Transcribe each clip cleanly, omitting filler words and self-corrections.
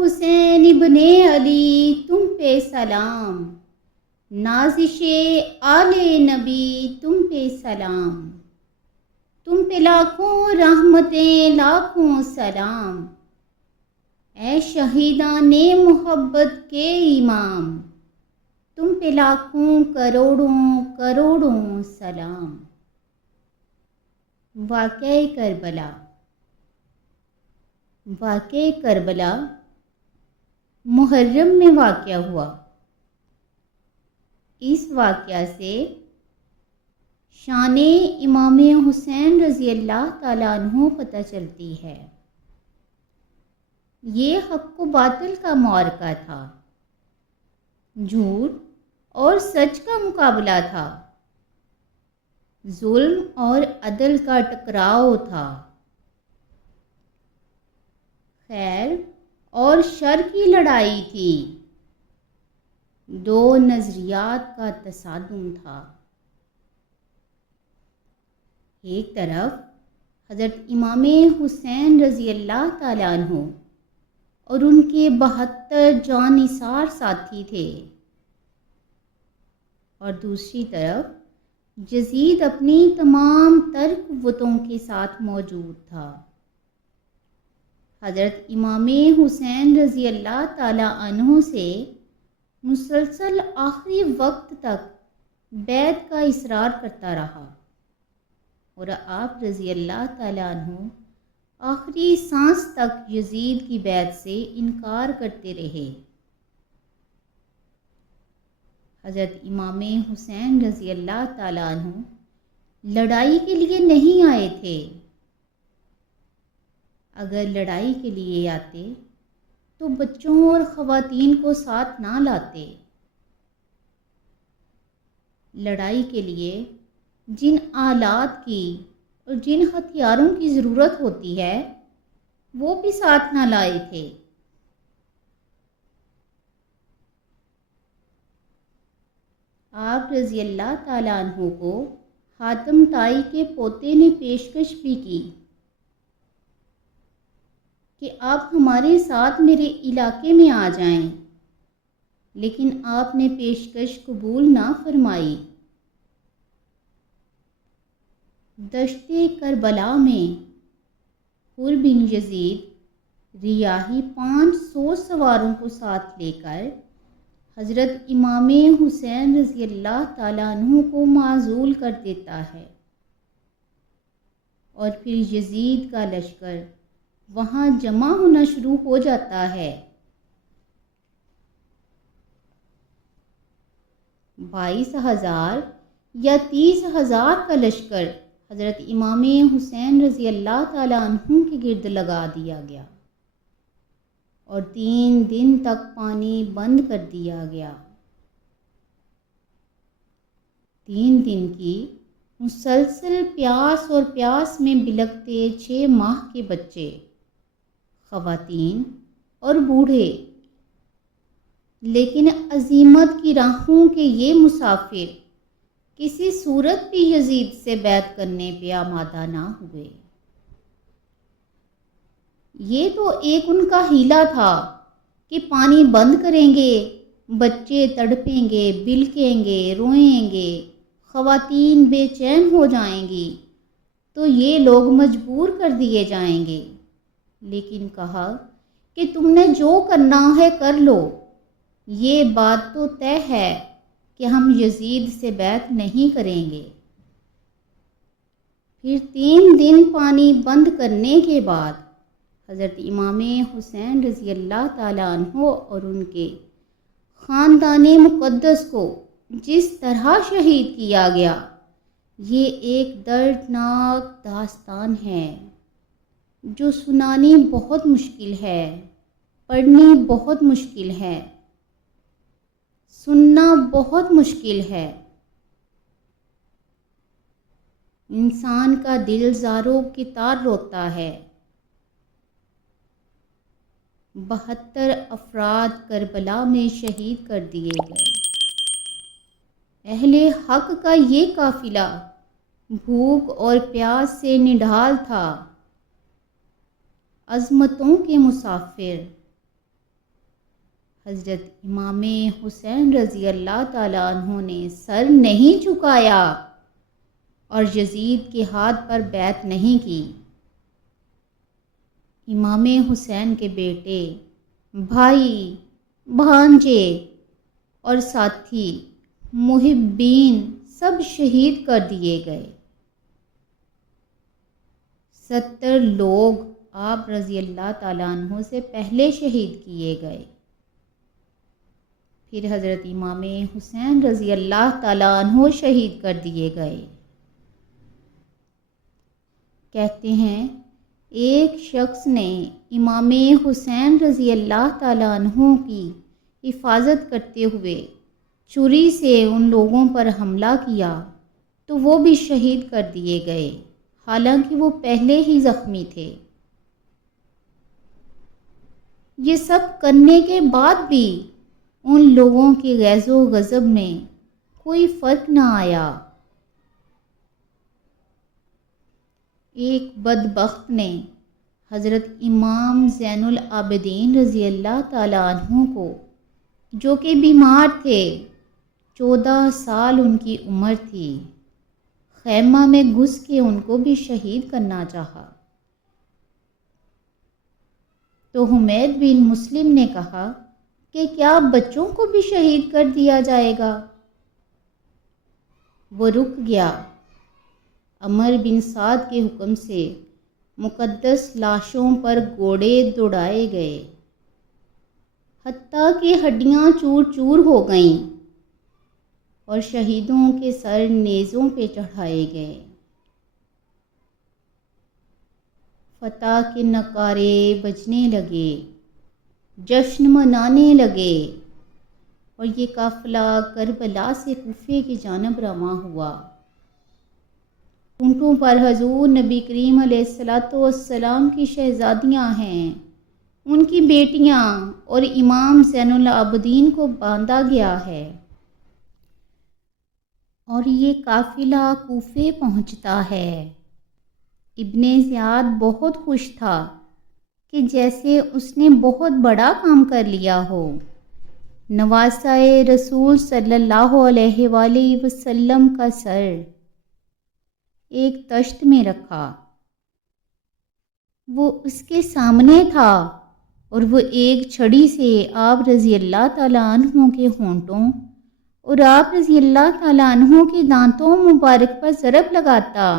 حسین ابن علی تم پہ سلام، نازش آل نبی تم پہ سلام، تم پہ لاکھوں رحمتیں لاکھوں سلام، اے شہیدان محبت کے امام، تم پہ لاکھوں کروڑوں کروڑوں سلام۔ واقعہ کربلا۔ واقعہ کربلا محرم میں واقع ہوا۔ اس واقعہ سے شان امام حسین رضی اللہ تعالیٰ عنہ پتہ چلتی ہے۔ یہ حق و باطل کا معرکہ تھا، جھوٹ اور سچ کا مقابلہ تھا، ظلم اور عدل کا ٹکراؤ تھا، خیر اور شر کی لڑائی تھی، دو نظریات کا تصادم تھا۔ ایک طرف حضرت امام حسین رضی اللہ تعالیٰ عنہ اور ان کے 72 جاں نثار ساتھی تھے، اور دوسری طرف یزید اپنی تمام تر قوتوں کے ساتھ موجود تھا۔ حضرت امام حسین رضی اللہ تعالیٰ عنہ سے مسلسل آخری وقت تک بیعت کا اصرار کرتا رہا، اور آپ رضی اللہ تعالیٰ عنہ آخری سانس تک یزید کی بیعت سے انکار کرتے رہے۔ حضرت امام حسین رضی اللہ تعالیٰ عنہ لڑائی کے لیے نہیں آئے تھے۔ اگر لڑائی کے لیے آتے تو بچوں اور خواتین کو ساتھ نہ لاتے۔ لڑائی کے لیے جن آلات کی اور جن ہتھیاروں کی ضرورت ہوتی ہے وہ بھی ساتھ نہ لائے تھے۔ آپ رضی اللہ تعالیٰ عنہ کو حاتم طائی کے پوتے نے پیشکش بھی کی کہ آپ ہمارے ساتھ میرے علاقے میں آ جائیں، لیکن آپ نے پیشکش قبول نہ فرمائی۔ دشت کربلا میں حر بن یزید ریاحی 500 سواروں کو ساتھ لے کر حضرت امام حسین رضی اللہ تعالیٰ عنہ کو معزول کر دیتا ہے، اور پھر یزید کا لشکر وہاں جمع ہونا شروع ہو جاتا ہے۔ 22,000 یا 30,000 کا لشکر حضرت امام حسین رضی اللہ تعالیٰ عنہ کے گرد لگا دیا گیا، اور 3 دن تک پانی بند کر دیا گیا۔ 3 دن کی مسلسل پیاس اور پیاس میں بلکتے 6 ماہ کے بچے، خواتین اور بوڑھے، لیکن عزیمت کی راہوں کے یہ مسافر کسی صورت بھی یزید سے بیعت کرنے پہ آمادہ نہ ہوئے۔ یہ تو ایک ان کا ہیلا تھا کہ پانی بند کریں گے، بچے تڑپیں گے، بلکیں گے، روئیں گے، خواتین بے چین ہو جائیں گی تو یہ لوگ مجبور کر دیے جائیں گے۔ لیکن کہا کہ تم نے جو کرنا ہے کر لو، یہ بات تو طے ہے کہ ہم یزید سے بیعت نہیں کریں گے۔ پھر 3 دن پانی بند کرنے کے بعد حضرت امام حسین رضی اللہ تعالیٰ عنہ اور ان کے خاندان مقدس کو جس طرح شہید کیا گیا، یہ ایک دردناک داستان ہے جو سنانی بہت مشکل ہے، پڑھنی بہت مشکل ہے، سننا بہت مشکل ہے۔ انسان کا دل زاروں کی طرح روتا ہے۔ 72 افراد کربلا میں شہید کر دیے گئے۔ اہل حق کا یہ قافلہ بھوک اور پیاس سے نڈھال تھا۔ عظمتوں کے مسافر، حضرت امام حسین رضی اللہ تعالیٰ عنہ نے سر نہیں جھکایا اور یزید کے ہاتھ پر بیعت نہیں کی۔ امام حسین کے بیٹے، بھائی، بھانجے اور ساتھی، محبین سب شہید کر دیے گئے۔ 70 لوگ آپ رضی اللہ تعالیٰ عنہ سے پہلے شہید کیے گئے۔ پھر حضرت امام حسین رضی اللہ تعالیٰ عنہ شہید کر دیے گئے۔ کہتے ہیں ایک شخص نے امام حسین رضی اللہ تعالیٰ عنہ کی حفاظت کرتے ہوئے چھری سے ان لوگوں پر حملہ کیا تو وہ بھی شہید کر دیے گئے، حالانکہ وہ پہلے ہی زخمی تھے۔ یہ سب کرنے کے بعد بھی ان لوگوں کے غیظ و غضب میں کوئی فرق نہ آیا۔ ایک بدبخت نے حضرت امام زین العابدین رضی اللہ تعالیٰ عنہ کو، جو کہ بیمار تھے، 14 سال ان کی عمر تھی، خیمہ میں گھس کے ان کو بھی شہید کرنا چاہا۔ تو حمید بن مسلم نے کہا کہ کیا بچوں کو بھی شہید کر دیا جائے گا؟ وہ رک گیا۔ عمر بن سعد کے حکم سے مقدس لاشوں پر گھوڑے دوڑائے گئے، حتیٰ کہ ہڈیاں چور چور ہو گئیں اور شہیدوں کے سر نیزوں پہ چڑھائے گئے۔ فتح کے نعرے بجنے لگے، جشن منانے لگے، اور یہ قافلہ کربلا سے کوفے کی جانب رواں ہوا۔ اونٹوں پر حضور نبی کریم علیہ السلام کی شہزادیاں ہیں، ان کی بیٹیاں اور امام زین العابدین کو باندھا گیا ہے، اور یہ قافلہ کوفے پہنچتا ہے۔ ابن زیاد بہت خوش تھا کہ جیسے اس نے بہت بڑا کام کر لیا ہو۔ نواسۂ رسول صلی اللہ علیہ وآلہ وسلم کا سر ایک تشت میں رکھا، وہ اس کے سامنے تھا، اور وہ ایک چھڑی سے آپ رضی اللہ تعالیٰ عنہ کے ہونٹوں اور آپ رضی اللہ تعالیٰ عنہ کے دانتوں مبارک پر ضرب لگاتا۔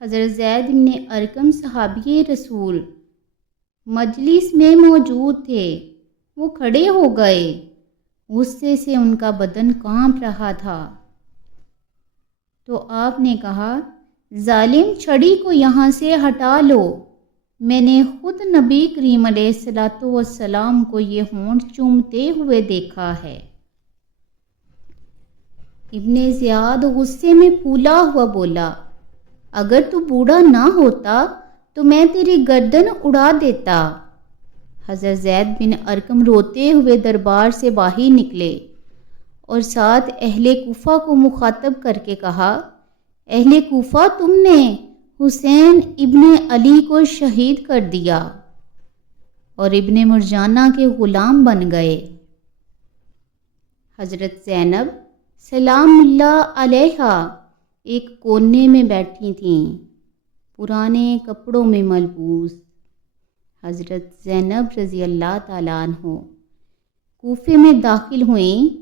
حضرت زید بن ارقم صحابی رسول مجلس میں موجود تھے، وہ کھڑے ہو گئے، غصے سے ان کا بدن کانپ رہا تھا۔ تو آپ نے کہا، ظالم، چھڑی کو یہاں سے ہٹا لو، میں نے خود نبی کریم علیہ السلام کو یہ ہونٹ چومتے ہوئے دیکھا ہے۔ ابن زیاد غصے میں پھولا ہوا بولا، اگر تو بوڑھا نہ ہوتا تو میں تیری گردن اڑا دیتا۔ حضرت زید بن ارقم روتے ہوئے دربار سے باہر نکلے اور ساتھ اہل کوفہ کو مخاطب کر کے کہا، اہل کوفہ، تم نے حسین ابن علی کو شہید کر دیا اور ابن مرجانہ کے غلام بن گئے۔ حضرت زینب سلام اللہ علیہا ایک کونے میں بیٹھی تھیں، پرانے کپڑوں میں ملبوس۔ حضرت زینب رضی اللہ تعالیٰ عنہ کوفے میں داخل ہوئیں،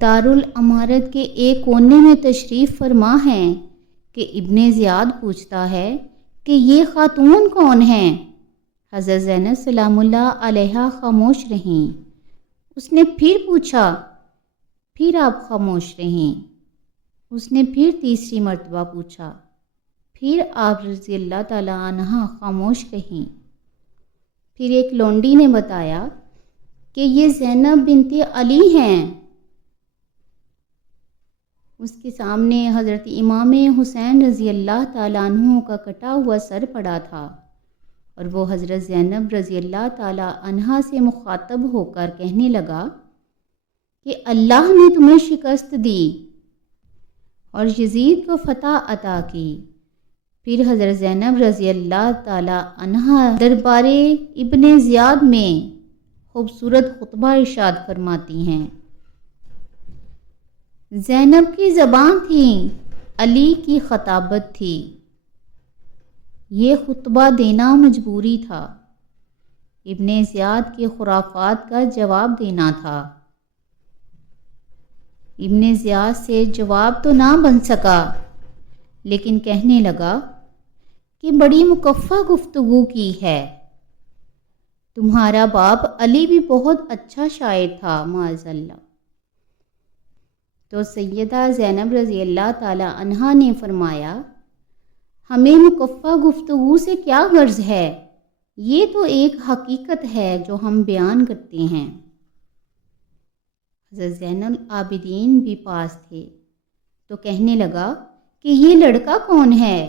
دارالامارت کے ایک کونے میں تشریف فرما ہیں کہ ابن زیاد پوچھتا ہے کہ یہ خاتون کون ہیں؟ حضرت زینب سلام اللہ علیہا خاموش رہیں۔ اس نے پھر پوچھا، پھر آپ خاموش رہیں۔ اس نے پھر تیسری مرتبہ پوچھا، پھر آپ رضی اللہ تعالیٰ عنہ خاموش رہیں۔ پھر ایک لونڈی نے بتایا کہ یہ زینب بنت علی ہیں۔ اس کے سامنے حضرت امام حسین رضی اللہ تعالیٰ عنہ کا کٹا ہوا سر پڑا تھا، اور وہ حضرت زینب رضی اللہ تعالیٰ عنہا سے مخاطب ہو کر کہنے لگا کہ اللہ نے تمہیں شکست دی اور یزید کو فتح عطا کی۔ پھر حضرت زینب رضی اللہ تعالیٰ عنہا دربار ابن زیاد میں خوبصورت خطبہ ارشاد فرماتی ہیں۔ زینب کی زبان تھی، علی کی خطابت تھی۔ یہ خطبہ دینا مجبوری تھا، ابن زیاد کے خرافات کا جواب دینا تھا۔ ابن زیاد سے جواب تو نہ بن سکا، لیکن کہنے لگا کہ بڑی مکفّہ گفتگو کی ہے۔ تمہارا باپ علی بھی بہت اچھا شاعر تھا معاذ اللہ۔ تو سیدہ زینب رضی اللہ تعالی عنہا نے فرمایا، ہمیں مکفّہ گفتگو سے کیا غرض ہے، یہ تو ایک حقیقت ہے جو ہم بیان کرتے ہیں۔ حضرت زین العابدین بھی پاس تھے تو کہنے لگا کہ یہ لڑکا کون ہے؟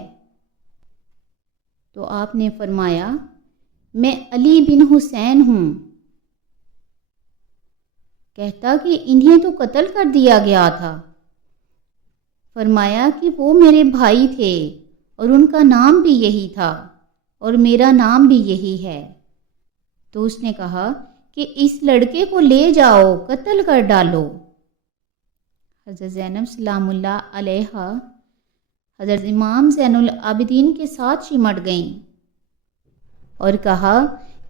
تو آپ نے فرمایا، میں علی بن حسین ہوں۔ کہتا کہ انہیں تو قتل کر دیا گیا تھا۔ فرمایا کہ وہ میرے بھائی تھے اور ان کا نام بھی یہی تھا اور میرا نام بھی یہی ہے۔ تو اس نے کہا کہ اس لڑکے کو لے جاؤ، قتل کر ڈالو۔ حضرت زینب سلام اللہ علیہا حضرت امام زین العابدین کے ساتھ چمٹ گئیں اور کہا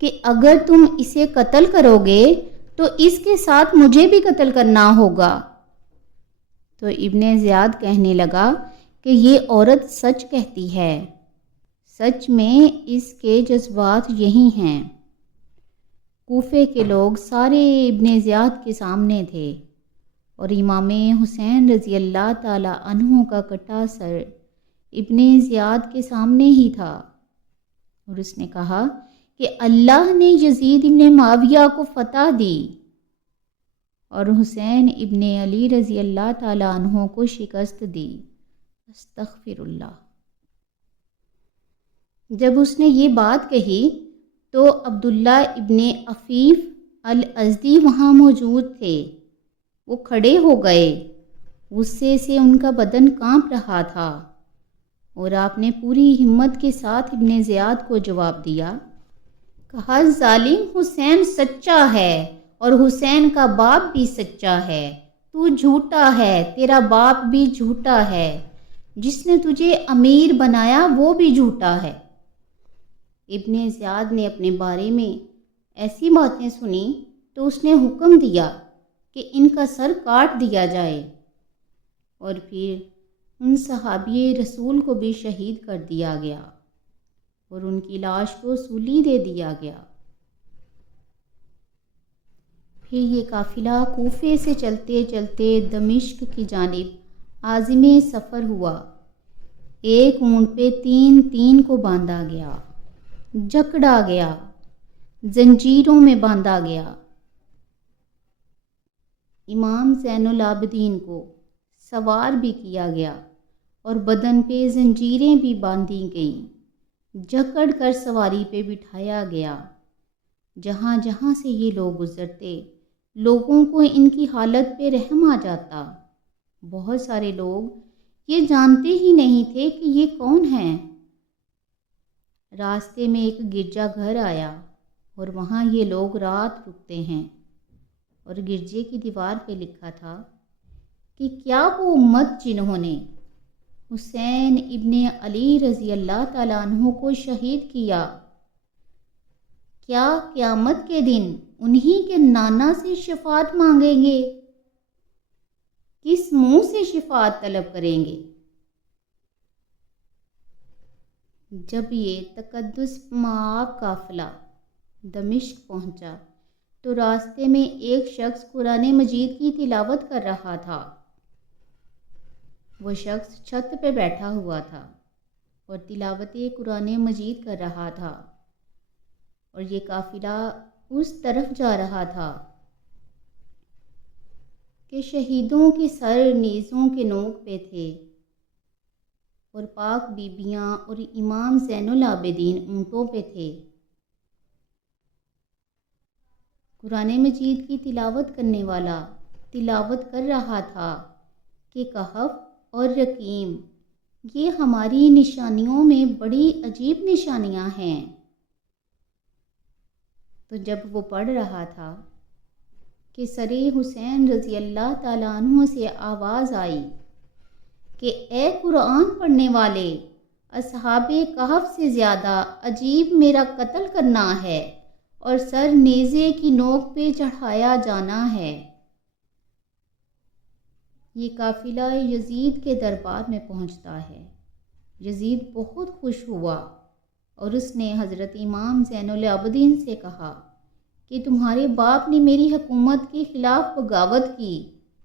کہ اگر تم اسے قتل کرو گے تو اس کے ساتھ مجھے بھی قتل کرنا ہوگا۔ تو ابن زیاد کہنے لگا کہ یہ عورت سچ کہتی ہے، سچ میں اس کے جذبات یہی ہیں۔ کوفے کے لوگ سارے ابن زیاد کے سامنے تھے اور امام حسین رضی اللہ تعالی عنہ کا کٹا سر ابن زیاد کے سامنے ہی تھا، اور اس نے کہا کہ اللہ نے یزید ابن معاویہ کو فتح دی اور حسین ابن علی رضی اللہ تعالی عنہ کو شکست دی۔ استغفر اللہ۔ جب اس نے یہ بات کہی تو عبداللہ ابن عفیف الازدی وہاں موجود تھے۔ وہ کھڑے ہو گئے، غصے سے ان کا بدن کانپ رہا تھا، اور آپ نے پوری ہمت کے ساتھ ابن زیاد کو جواب دیا، کہا ظالم حسین سچا ہے اور حسین کا باپ بھی سچا ہے، تو جھوٹا ہے، تیرا باپ بھی جھوٹا ہے، جس نے تجھے امیر بنایا وہ بھی جھوٹا ہے۔ ابن زیاد نے اپنے بارے میں ایسی باتیں سنی تو اس نے حکم دیا کہ ان کا سر کاٹ دیا جائے، اور پھر ان صحابی رسول کو بھی شہید کر دیا گیا اور ان کی لاش کو سولی دے دیا گیا۔ پھر یہ قافلہ کوفے سے چلتے چلتے دمشق کی جانب عازم سفر ہوا۔ ایک اونٹ پہ 3 کو باندھا گیا، جکڑا گیا، زنجیروں میں باندھا گیا۔ امام زین العابدین کو سوار بھی کیا گیا اور بدن پہ زنجیریں بھی باندھی گئیں، جکڑ کر سواری پہ بٹھایا گیا۔ جہاں جہاں سے یہ لوگ گزرتے، لوگوں کو ان کی حالت پہ رحم آ جاتا۔ بہت سارے لوگ یہ جانتے ہی نہیں تھے کہ یہ کون ہیں۔ راستے میں ایک گرجا گھر آیا اور وہاں یہ لوگ رات رکتے ہیں، اور گرجے کی دیوار پہ لکھا تھا کہ کیا وہ امت جنہوں نے حسین ابن علی رضی اللہ تعالیٰ عنہ کو شہید کیا، کیا قیامت کے دن انہی کے نانا سے شفاعت مانگیں گے؟ کس منہ سے شفاعت طلب کریں گے؟ جب یہ تقدس مآب قافلہ دمشق پہنچا تو راستے میں ایک شخص قرآن مجید کی تلاوت کر رہا تھا۔ وہ شخص چھت پہ بیٹھا ہوا تھا اور تلاوت قرآن مجید کر رہا تھا، اور یہ قافلہ اس طرف جا رہا تھا کہ شہیدوں کے سر نیزوں کے نوک پہ تھے، اور پاک بیبیاں اور امام زین العابدین اونٹوں پہ تھے۔ قرآن مجید کی تلاوت کرنے والا تلاوت کر رہا تھا کہ کہف اور رقیم، یہ ہماری نشانیوں میں بڑی عجیب نشانیاں ہیں۔ تو جب وہ پڑھ رہا تھا کہ سر حسین رضی اللہ تعالیٰ عنہ سے آواز آئی کہ اے قرآن پڑھنے والے، اصحاب کہف سے زیادہ عجیب میرا قتل کرنا ہے اور سر نیزے کی نوک پہ چڑھایا جانا ہے۔ یہ قافلہ یزید کے دربار میں پہنچتا ہے۔ یزید بہت خوش ہوا اور اس نے حضرت امام زین العابدین سے کہا کہ تمہارے باپ نے میری حکومت کے خلاف بغاوت کی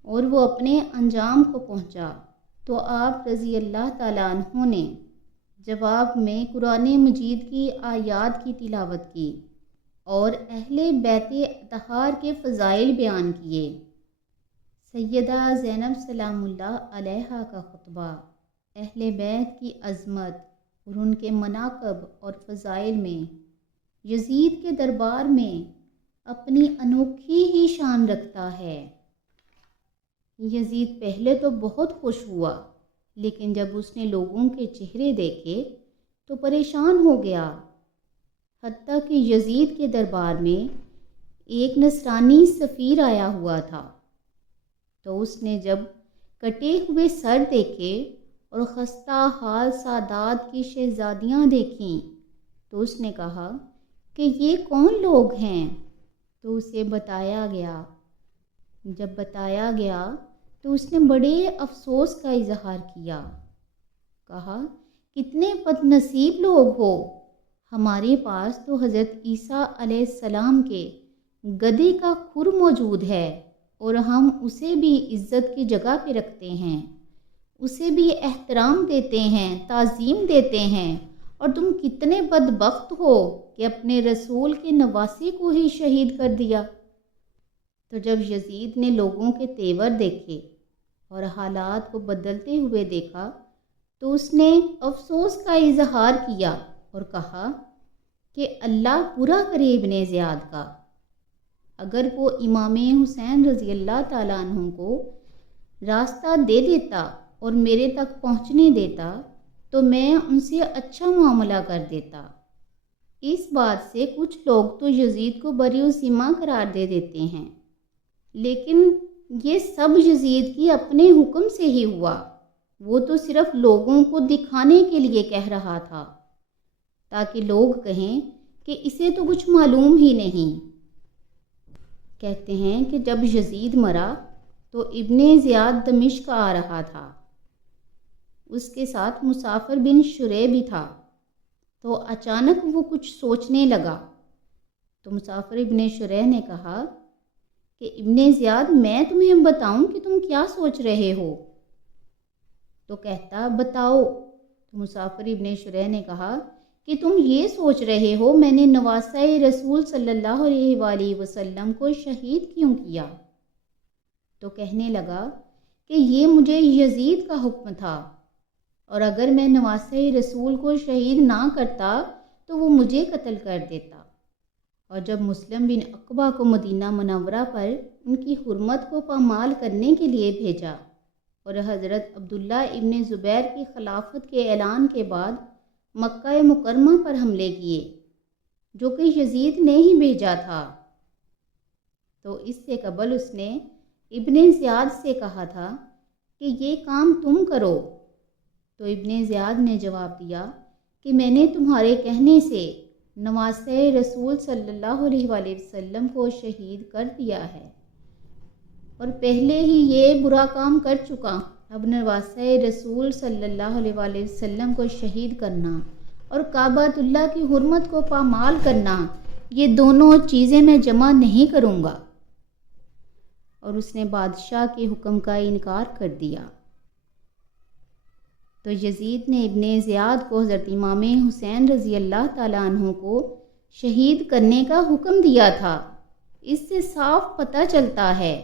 اور وہ اپنے انجام کو پہنچا۔ تو آپ رضی اللہ تعالیٰ عنہ نے جواب میں قرآن مجید کی آیات کی تلاوت کی اور اہل بیت اطہار کے فضائل بیان کیے۔ سیدہ زینب سلام اللہ علیہا کا خطبہ اہل بیت کی عظمت اور ان کے مناقب اور فضائل میں یزید کے دربار میں اپنی انوکھی ہی شان رکھتا ہے۔ یزید پہلے تو بہت خوش ہوا، لیکن جب اس نے لوگوں کے چہرے دیکھے تو پریشان ہو گیا، حتیٰ کہ یزید کے دربار میں ایک نصرانی سفیر آیا ہوا تھا۔ تو اس نے جب کٹے ہوئے سر دیکھے اور خستہ حال سادات کی شہزادیاں دیکھیں تو اس نے کہا کہ یہ کون لوگ ہیں؟ تو اسے بتایا گیا۔ جب بتایا گیا تو اس نے بڑے افسوس کا اظہار کیا، کہا کتنے بد نصیب لوگ ہو، ہمارے پاس تو حضرت عیسیٰ علیہ السلام کے گدھے کا کھر موجود ہے اور ہم اسے بھی عزت کی جگہ پہ رکھتے ہیں، اسے بھی احترام دیتے ہیں، تعظیم دیتے ہیں، اور تم کتنے بدبخت ہو کہ اپنے رسول کے نواسی کو ہی شہید کر دیا۔ تو جب یزید نے لوگوں کے تیور دیکھے اور حالات کو بدلتے ہوئے دیکھا تو اس نے افسوس کا اظہار کیا اور کہا کہ اللہ برا کرے ابن زیاد کا۔ اگر وہ امام حسین رضی اللہ تعالیٰ عنہ کو راستہ دے دیتا اور میرے تک پہنچنے دیتا تو میں ان سے اچھا معاملہ کر دیتا۔ اس بات سے کچھ لوگ تو یزید کو بری الذمہ قرار دے دیتے ہیں، لیکن یہ سب یزید کی اپنے حکم سے ہی ہوا، وہ تو صرف لوگوں کو دکھانے کے لیے کہہ رہا تھا تاکہ لوگ کہیں کہ اسے تو کچھ معلوم ہی نہیں۔ کہتے ہیں کہ جب یزید مرا تو ابن زیاد دمشق آ رہا تھا، اس کے ساتھ مسافر بن شریح بھی تھا، تو اچانک وہ کچھ سوچنے لگا۔ تو مسافر ابن شریح نے کہا کہ ابن زیاد میں تمہیں بتاؤں کہ تم کیا سوچ رہے ہو؟ تو کہتا بتاؤ۔ تو مسافر ابن شریح نے کہا کہ تم یہ سوچ رہے ہو میں نے نواسہ رسول صلی اللہ علیہ وآلہ وسلم کو شہید کیوں کیا؟ تو کہنے لگا کہ یہ مجھے یزید کا حکم تھا، اور اگر میں نواسہ رسول کو شہید نہ کرتا تو وہ مجھے قتل کر دیتا۔ اور جب مسلم بن عقبہ کو مدینہ منورہ پر ان کی حرمت کو پامال کرنے کے لیے بھیجا اور حضرت عبداللہ ابن زبیر کی خلافت کے اعلان کے بعد مکہ مکرمہ پر حملے کیے، جو کہ یزید نے ہی بھیجا تھا، تو اس سے قبل اس نے ابن زیاد سے کہا تھا کہ یہ کام تم کرو۔ تو ابن زیاد نے جواب دیا کہ میں نے تمہارے کہنے سے نواسہ رسول صلی اللہ علیہ وآلہ وسلم کو شہید کر دیا ہے، اور پہلے ہی یہ برا کام کر چکا، اب نواسہ رسول صلی اللہ علیہ وآلہ وسلم کو شہید کرنا اور کعبۃ اللہ کی حرمت کو پامال کرنا، یہ دونوں چیزیں میں جمع نہیں کروں گا۔ اور اس نے بادشاہ کے حکم کا انکار کر دیا۔ تو یزید نے ابن زیاد کو حضرت امام حسین رضی اللہ تعالیٰ عنہ کو شہید کرنے کا حکم دیا تھا۔ اس سے صاف پتہ چلتا ہے،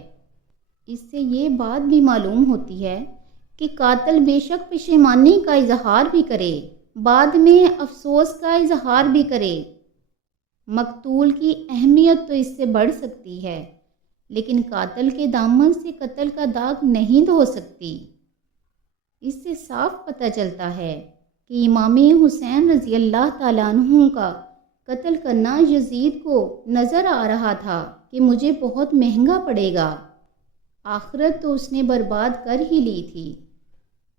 اس سے یہ بات بھی معلوم ہوتی ہے کہ قاتل بے شک پشیمانی کا اظہار بھی کرے، بعد میں افسوس کا اظہار بھی کرے۔ مقتول کی اہمیت تو اس سے بڑھ سکتی ہے، لیکن قاتل کے دامن سے قتل کا داغ نہیں دھو سکتی۔ اس سے صاف پتہ چلتا ہے کہ امام حسین رضی اللہ تعالیٰ عنہ کا قتل کرنا یزید کو نظر آ رہا تھا کہ مجھے بہت مہنگا پڑے گا۔ آخرت تو اس نے برباد کر ہی لی تھی۔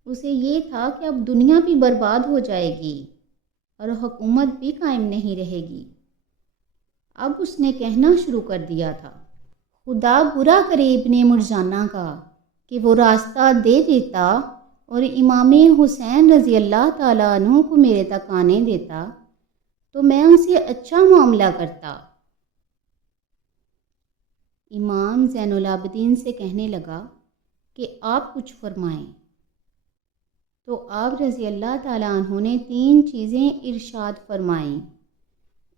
اسے یہ تھا کہ اب دنیا بھی برباد ہو جائے گی اور حکومت بھی قائم نہیں رہے گی۔ اب اس نے کہنا شروع کر دیا تھا، خدا برا کرے ابن مرجانہ کا کہ وہ راستہ دے دیتا اور امام حسین رضی اللہ تعالیٰ عنہ کو میرے تک آنے دیتا تو میں ان سے اچھا معاملہ کرتا۔ امام زین العابدین سے کہنے لگا کہ آپ کچھ فرمائیں۔ تو آپ رضی اللہ تعالیٰ عنہ نے 3 چیزیں ارشاد فرمائیں۔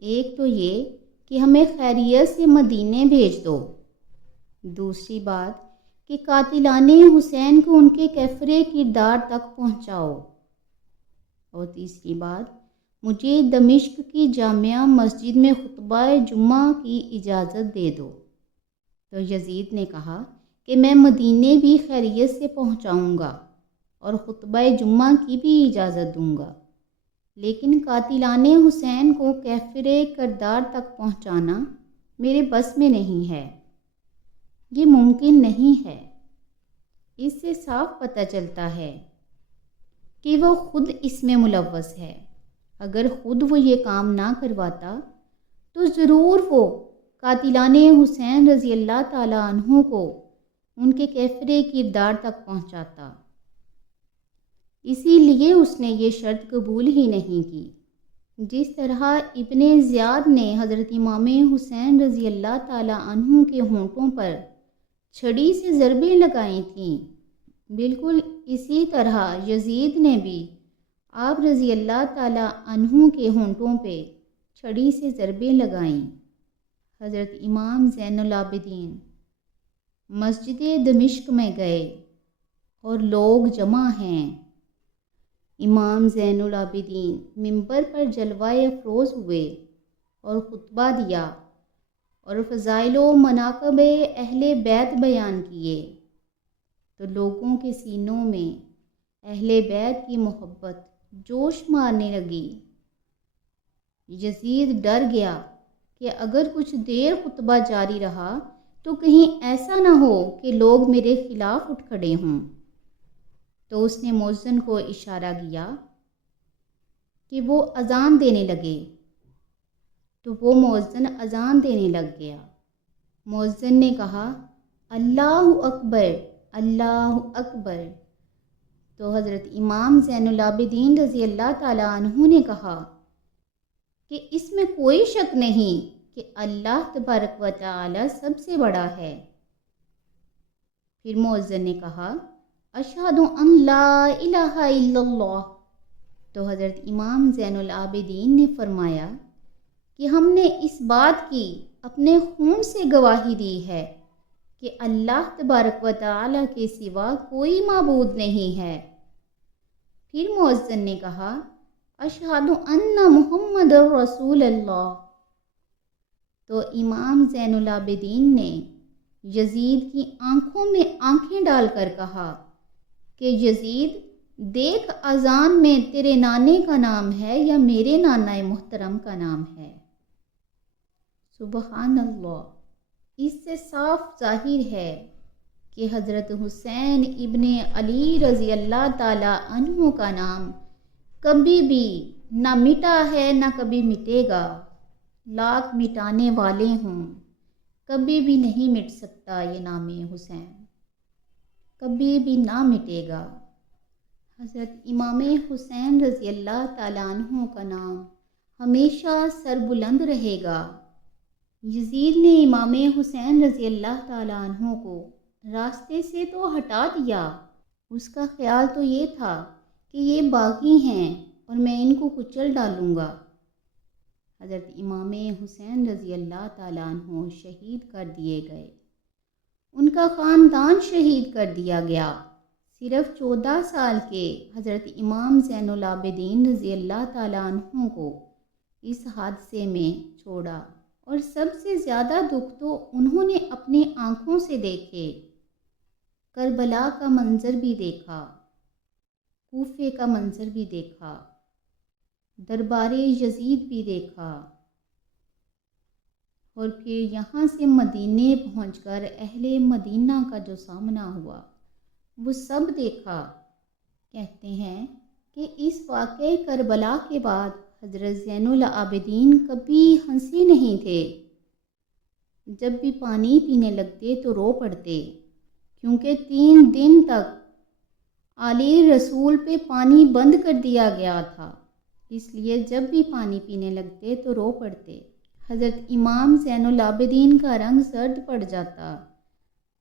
ایک تو یہ کہ ہمیں خیریت سے مدینے بھیج دو۔ دوسری بات کہ قاتلان حسین کو ان کے کفر کردار تک پہنچاؤ۔ اور تیسری بات، مجھے دمشق کی جامعہ مسجد میں خطبہ جمعہ کی اجازت دے دو۔ تو یزید نے کہا کہ میں مدینے بھی خیریت سے پہنچاؤں گا اور خطبہ جمعہ کی بھی اجازت دوں گا، لیکن قاتلان حسین کو کافر کردار تک پہنچانا میرے بس میں نہیں ہے، یہ ممکن نہیں ہے۔ اس سے صاف پتہ چلتا ہے کہ وہ خود اس میں ملوث ہے۔ اگر خود وہ یہ کام نہ کرواتا تو ضرور وہ قاتلان حسین رضی اللہ تعالیٰ عنہ کو ان کے کافر کردار تک پہنچاتا۔ اسی لیے اس نے یہ شرط قبول ہی نہیں کی۔ جس طرح ابن زیاد نے حضرت امام حسین رضی اللہ تعالیٰ عنہ کے ہونٹوں پر چھڑی سے ضربیں لگائی تھیں، بالکل اسی طرح یزید نے بھی آپ رضی اللہ تعالیٰ عنہ کے ہونٹوں پہ چھڑی سے ضربیں لگائیں۔ حضرت امام زین العابدین مسجد دمشق میں گئے اور لوگ جمع ہیں۔ امام زین العابدین منبر پر جلوہ افروز ہوئے اور خطبہ دیا اور فضائل و مناقب اہل بیت بیان کیے، تو لوگوں کے سینوں میں اہل بیت کی محبت جوش مارنے لگی۔ یزید ڈر گیا کہ اگر کچھ دیر خطبہ جاری رہا تو کہیں ایسا نہ ہو کہ لوگ میرے خلاف اٹھ کھڑے ہوں۔ تو اس نے مؤذن کو اشارہ کیا کہ وہ اذان دینے لگے، تو وہ مؤذن اذان دینے لگ گیا۔ مؤذن نے کہا، اللہ اکبر، اللہ اکبر۔ تو حضرت امام زین العابدین رضی اللہ تعالیٰ عنہ نے کہا کہ اس میں کوئی شک نہیں کہ اللہ تبارک و تعالی سب سے بڑا ہے۔ پھر مؤذن نے کہا، اشہد ان لا الہ الا اللہ۔ تو حضرت امام زین العابدین نے فرمایا کہ ہم نے اس بات کی اپنے خون سے گواہی دی ہے کہ اللہ تبارک و تعالی کے سوا کوئی معبود نہیں ہے۔ پھر مؤذن نے کہا، اشہد ان محمد رسول اللہ۔ تو امام زین العابدین نے یزید کی آنکھوں میں آنکھیں ڈال کر کہا کہ یزید دیکھ، اذان میں تیرے نانے کا نام ہے یا میرے نانا محترم کا نام ہے۔ سبحان اللہ۔ اس سے صاف ظاہر ہے کہ حضرت حسین ابن علی رضی اللہ تعالیٰ عنہ کا نام کبھی بھی نہ مٹا ہے نہ کبھی مٹے گا۔ لاکھ مٹانے والے ہوں، کبھی بھی نہیں مٹ سکتا یہ نام حسین، کبھی بھی نہ مٹے گا۔ حضرت امام حسین رضی اللہ تعالیٰ عنہ کا نام ہمیشہ سربلند رہے گا۔ یزید نے امام حسین رضی اللہ تعالیٰ عنہ کو راستے سے تو ہٹا دیا، اس کا خیال تو یہ تھا کہ یہ باغی ہیں اور میں ان کو کچل ڈالوں گا۔ حضرت امام حسین رضی اللہ تعالیٰ عنہ شہید کر دیے گئے، ان کا خاندان شہید کر دیا گیا۔ صرف 14 سال کے حضرت امام زین العابدین رضی اللہ تعالیٰ عنہ کو اس حادثے میں چھوڑا، اور سب سے زیادہ دکھ تو انہوں نے اپنی آنکھوں سے دیکھے۔ کربلا کا منظر بھی دیکھا، کوفے کا منظر بھی دیکھا، دربار یزید بھی دیکھا، اور پھر یہاں سے مدینے پہنچ کر اہل مدینہ کا جو سامنا ہوا وہ سب دیکھا۔ کہتے ہیں کہ اس واقعہ کربلا کے بعد حضرت زین العابدین کبھی ہنسے نہیں تھے۔ جب بھی پانی پینے لگتے تو رو پڑتے، کیونکہ 3 دن تک علی رسول پہ پانی بند کر دیا گیا تھا، اس لیے جب بھی پانی پینے لگتے تو رو پڑتے۔ حضرت امام زین العابدین کا رنگ زرد پڑ جاتا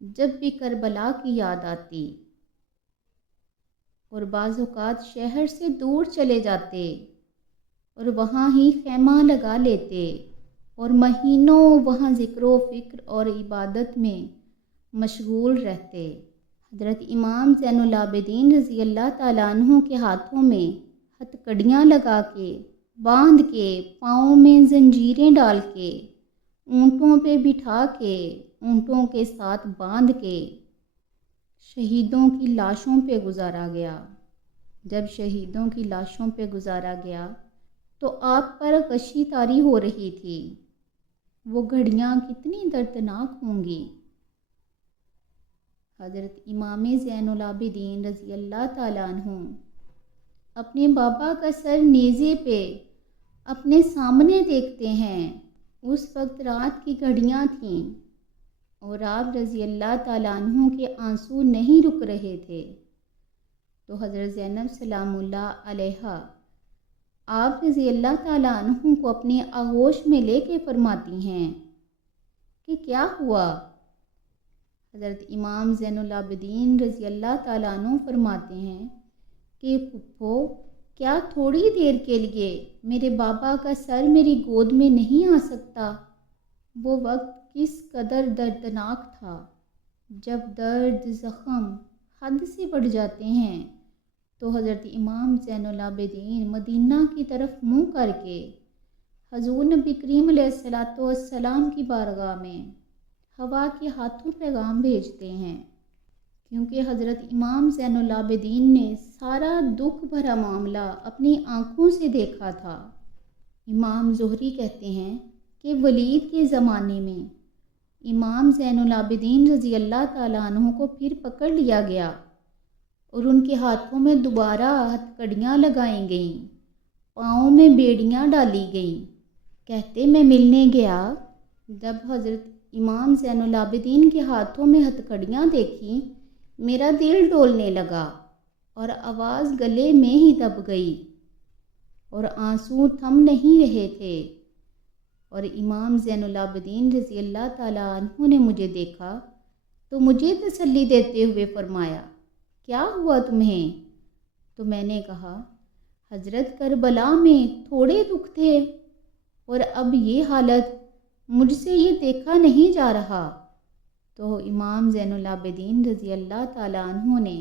جب بھی کربلا کی یاد آتی، اور بعض اوقات شہر سے دور چلے جاتے اور وہاں ہی خیمہ لگا لیتے اور مہینوں وہاں ذکر و فکر اور عبادت میں مشغول رہتے۔ حضرت امام زین العابدین رضی اللہ تعالیٰ عنہ کے ہاتھوں میں ہتھ کڑیاں لگا کے، باندھ کے، پاؤں میں زنجیریں ڈال کے، اونٹوں پہ بٹھا کے، اونٹوں کے ساتھ باندھ کے شہیدوں کی لاشوں پہ گزارا گیا۔ جب شہیدوں کی لاشوں پہ گزارا گیا تو آپ پر غشی طاری ہو رہی تھی۔ وہ گھڑیاں کتنی دردناک ہوں گی۔ حضرت امام زین العابدین رضی اللہ تعالیٰ عنہ اپنے بابا کا سر نیزے پہ اپنے سامنے دیکھتے ہیں۔ اس وقت رات کی گھڑیاں تھیں اور آپ رضی اللہ تعالیٰ عنہ کے آنسو نہیں رک رہے تھے، تو حضرت زینب سلام اللہ علیہا آپ رضی اللہ تعالیٰ عنہ کو اپنے آغوش میں لے کے فرماتی ہیں کہ کیا ہوا؟ حضرت امام زین العابدین رضی اللہ تعالیٰ عنہ فرماتے ہیں کہ پھپھو، کیا تھوڑی دیر کے لیے میرے بابا کا سر میری گود میں نہیں آ سکتا؟ وہ وقت کس قدر دردناک تھا۔ جب درد زخم حد سے بڑھ جاتے ہیں تو حضرت امام زین العابدین مدینہ کی طرف منہ کر کے حضور نبی کریم علیہ السلام کی بارگاہ میں ہوا کے ہاتھوں پیغام بھیجتے ہیں، کیونکہ حضرت امام زین العابدین نے سارا دکھ بھرا معاملہ اپنی آنکھوں سے دیکھا تھا۔ امام زہری کہتے ہیں کہ ولید کے زمانے میں امام زین العابدین رضی اللہ تعالیٰ عنہ کو پھر پکڑ لیا گیا اور ان کے ہاتھوں میں دوبارہ ہتھ کڑیاں لگائیں گئیں، پاؤں میں بیڑیاں ڈالی گئیں۔ کہتے میں ملنے گیا، جب حضرت امام زین العابدین کے ہاتھوں میں ہتھ کڑیاں دیکھی، میرا دل ڈولنے لگا اور آواز گلے میں ہی دب گئی اور آنسو تھم نہیں رہے تھے، اور امام زین العابدین رضی اللہ تعالیٰ عنہ نے مجھے دیکھا تو مجھے تسلی دیتے ہوئے فرمایا، کیا ہوا تمہیں؟ تو میں نے کہا، حضرت کربلا میں تھوڑے دکھ تھے اور اب یہ حالت، مجھ سے یہ دیکھا نہیں جا رہا۔ تو امام زین العابدین رضی اللہ تعالیٰ عنہ نے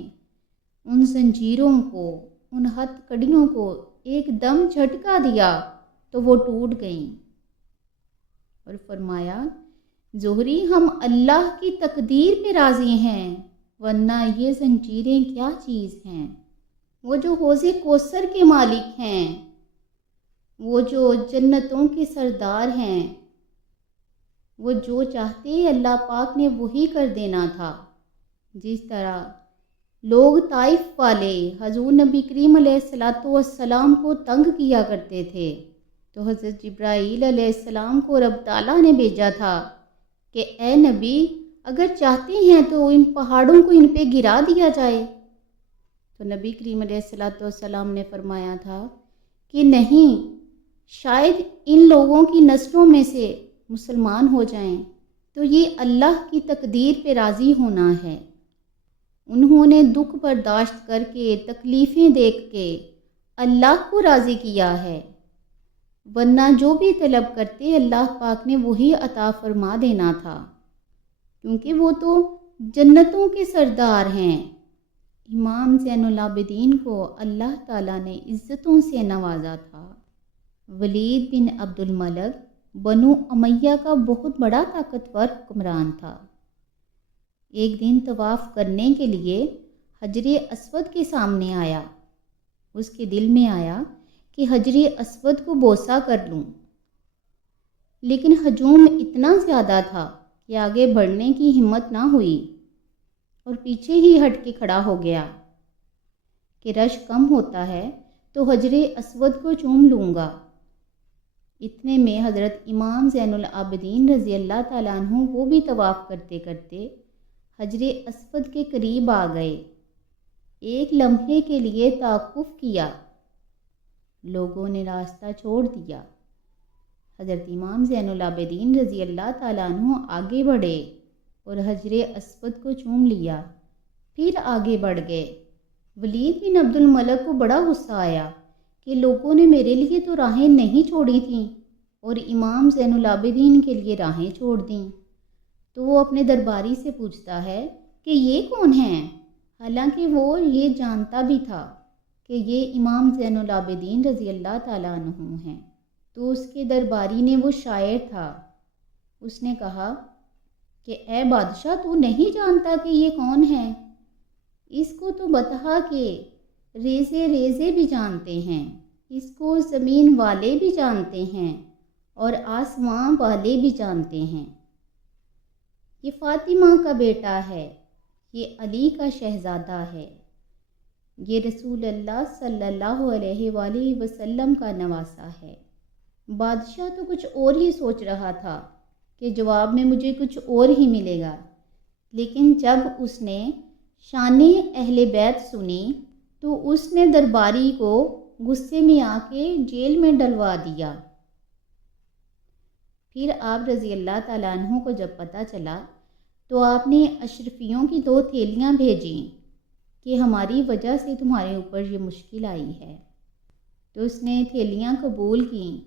ان زنجیروں کو، ان ہتھ کڑیوں کو ایک دم جھٹکا دیا تو وہ ٹوٹ گئیں، اور فرمایا، زہری، ہم اللہ کی تقدیر پہ راضی ہیں، ورنہ یہ زنجیریں کیا چیز ہیں؟ وہ جو حوض کوثر کے مالک ہیں، وہ جو جنتوں کے سردار ہیں، وہ جو چاہتے اللہ پاک نے وہی کر دینا تھا۔ جس طرح لوگ طائف والے حضور نبی کریم علیہ السلام کو تنگ کیا کرتے تھے، تو حضرت جبرائیل علیہ السلام کو رب تعالیٰ نے بھیجا تھا کہ اے نبی، اگر چاہتے ہیں تو ان پہاڑوں کو ان پہ گرا دیا جائے۔ تو نبی کریم علیہ السلام نے فرمایا تھا کہ نہیں، شاید ان لوگوں کی نسلوں میں سے مسلمان ہو جائیں تو یہ اللہ کی تقدیر پہ راضی ہونا ہے۔ انہوں نے دکھ برداشت کر کے، تکلیفیں دیکھ کے اللہ کو راضی کیا ہے، ورنہ جو بھی طلب کرتے اللہ پاک نے وہی عطا فرما دینا تھا، کیونکہ وہ تو جنتوں کے سردار ہیں۔ امام زین العابدین کو اللہ تعالیٰ نے عزتوں سے نوازا تھا۔ ولید بن عبد الملک بنو امیہ کا بہت بڑا طاقتور حکمران تھا۔ ایک دن طواف کرنے کے لیے حجر اسود کے سامنے آیا۔ اس کے دل میں آیا کہ حجر اسود کو بوسہ کر لوں، لیکن ہجوم اتنا زیادہ تھا کہ آگے بڑھنے کی ہمت نہ ہوئی اور پیچھے ہی ہٹ کے کھڑا ہو گیا کہ رش کم ہوتا ہے تو حجر اسود کو چوم لوں گا۔ اتنے میں حضرت امام زین العابدین رضی اللہ تعالیٰ عنہ وہ بھی طواف کرتے کرتے حجر اسود کے قریب آ گئے۔ ایک لمحے کے لیے توقف کیا، لوگوں نے راستہ چھوڑ دیا۔ حضرت امام زین العابدین رضی اللہ تعالیٰ عنہ آگے بڑھے اور حجر اسود کو چوم لیا، پھر آگے بڑھ گئے۔ ولید بن عبد الملک کو بڑا غصہ آیا کہ لوگوں نے میرے لیے تو راہیں نہیں چھوڑی تھیں اور امام زین العابدین کے لیے راہیں چھوڑ دیں۔ تو وہ اپنے درباری سے پوچھتا ہے کہ یہ کون ہیں، حالانکہ وہ یہ جانتا بھی تھا کہ یہ امام زین العابدین رضی اللہ تعالیٰ عنہ ہیں۔ تو اس کے درباری نے، وہ شاعر تھا، اس نے کہا کہ اے بادشاہ، تو نہیں جانتا کہ یہ کون ہیں؟ اس کو تو بتا کہ ریزے ریزے بھی جانتے ہیں، اس کو زمین والے بھی جانتے ہیں اور آسمان والے بھی جانتے ہیں۔ یہ فاطمہ کا بیٹا ہے، یہ علی کا شہزادہ ہے، یہ رسول اللہ صلی اللہ علیہ وآلہ وسلم کا نواسہ ہے۔ بادشاہ تو کچھ اور ہی سوچ رہا تھا کہ جواب میں مجھے کچھ اور ہی ملے گا، لیکن جب اس نے شان اہل بیت سنی تو اس نے درباری کو غصے میں آ کے جیل میں ڈلوا دیا۔ پھر آپ رضی اللہ تعالیٰ عنہ کو جب پتہ چلا تو آپ نے اشرفیوں کی 2 تھیلیاں بھیجیں کہ ہماری وجہ سے تمہارے اوپر یہ مشکل آئی ہے۔ تو اس نے تھیلیاں قبول کیں،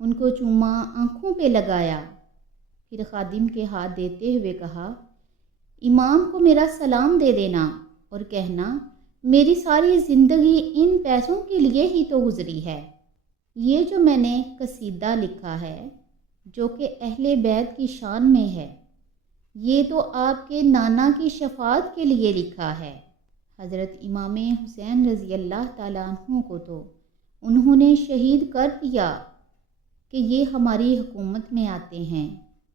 ان کو چوما، آنکھوں پہ لگایا، پھر خادم کے ہاتھ دیتے ہوئے کہا، امام کو میرا سلام دے دینا اور کہنا میری ساری زندگی ان پیسوں کے لیے ہی تو گزری ہے۔ یہ جو میں نے قصیدہ لکھا ہے جو کہ اہل بیت کی شان میں ہے، یہ تو آپ کے نانا کی شفاعت کے لیے لکھا ہے۔ حضرت امام حسین رضی اللہ تعالیٰ عنہ کو تو انہوں نے شہید کر دیا کہ یہ ہماری حکومت میں آتے ہیں،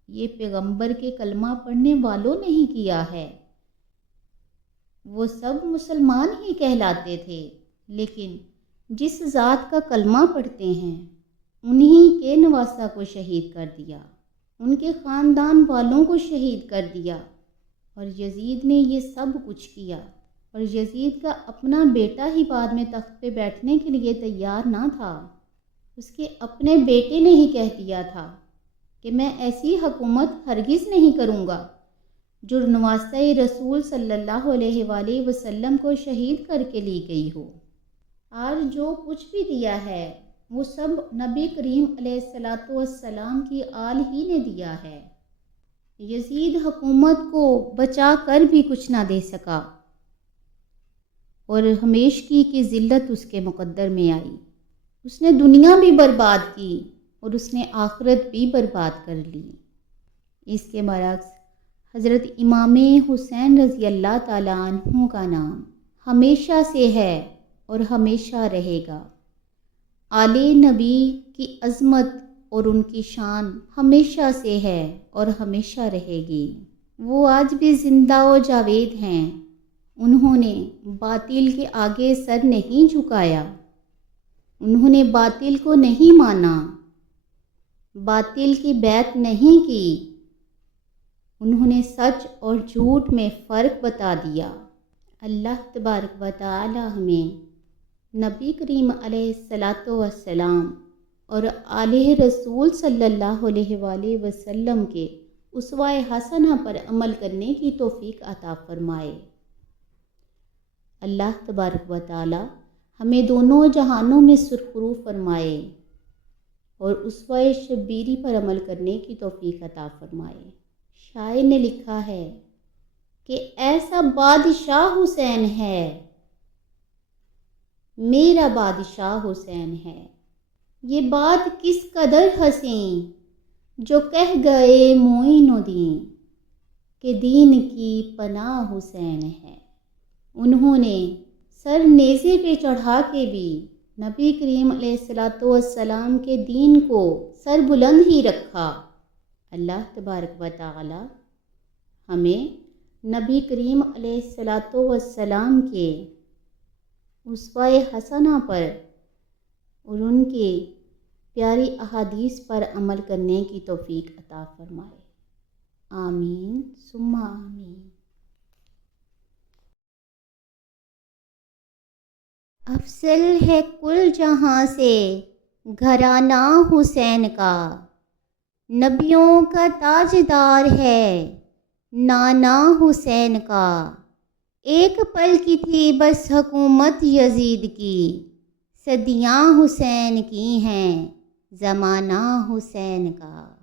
یہ پیغمبر کے کلمہ پڑھنے والوں نے ہی کیا ہے۔ وہ سب مسلمان ہی کہلاتے تھے، لیکن جس ذات کا کلمہ پڑھتے ہیں انہی کے نواسہ کو شہید کر دیا، ان کے خاندان والوں کو شہید کر دیا، اور یزید نے یہ سب کچھ کیا، اور یزید کا اپنا بیٹا ہی بعد میں تخت پہ بیٹھنے کے لیے تیار نہ تھا۔ اس کے اپنے بیٹے نے ہی کہہ دیا تھا کہ میں ایسی حکومت ہرگز نہیں کروں گا جو نواسہ رسول صلی اللہ علیہ وآلہ وسلم کو شہید کر کے لی گئی ہو۔ آج جو کچھ بھی دیا ہے وہ سب نبی کریم علیہ الصلاۃ والسلام کی آل ہی نے دیا ہے۔ یزید حکومت کو بچا کر بھی کچھ نہ دے سکا، اور ہمیشگی کی ذلت اس کے مقدر میں آئی۔ اس نے دنیا بھی برباد کی اور اس نے آخرت بھی برباد کر لی۔ اس کے برعکس حضرت امام حسین رضی اللہ تعالیٰ عنہ کا نام ہمیشہ سے ہے اور ہمیشہ رہے گا۔ آل نبی کی عظمت اور ان کی شان ہمیشہ سے ہے اور ہمیشہ رہے گی۔ وہ آج بھی زندہ و جاوید ہیں۔ انہوں نے باطل کے آگے سر نہیں جھکایا، انہوں نے باطل کو نہیں مانا، باطل کی بیعت نہیں کی، انہوں نے سچ اور جھوٹ میں فرق بتا دیا۔ اللہ تبارک و تعالی ہمیں نبی کریم علیہ الصلاۃ والسلام اور آل رسول صلی اللہ علیہ وآلہ وسلم کے اسوہ حسنہ پر عمل کرنے کی توفیق عطا فرمائے۔ اللہ تبارک و تعالی ہمیں دونوں جہانوں میں سرخرو فرمائے اور اسوہ شبیری پر عمل کرنے کی توفیق عطا فرمائے۔ شاعر نے لکھا ہے کہ ایسا بادشاہ حسین ہے، میرا بادشاہ حسین ہے، یہ بات کس قدر حسین جو کہہ گئے معین الدین کہ دین کی پناہ حسین ہے۔ انہوں نے سر نیزے پہ چڑھا کے بھی نبی کریم علیہ السلام کے دین کو سر بلند ہی رکھا۔ اللہ تبارک و تعالی ہمیں نبی کریم علیہ السلام کے اسوہ حسنہ پر اور ان کی پیاری احادیث پر عمل کرنے کی توفیق عطا فرمائے۔ آمین ثم آمین۔ افضل ہے کل جہاں سے گھرانہ حسین کا، نبیوں کا تاجدار ہے نانا حسین کا۔ ایک پل کی تھی بس حکومت یزید کی، صدیاں حسین کی ہیں زمانہ حسین کا۔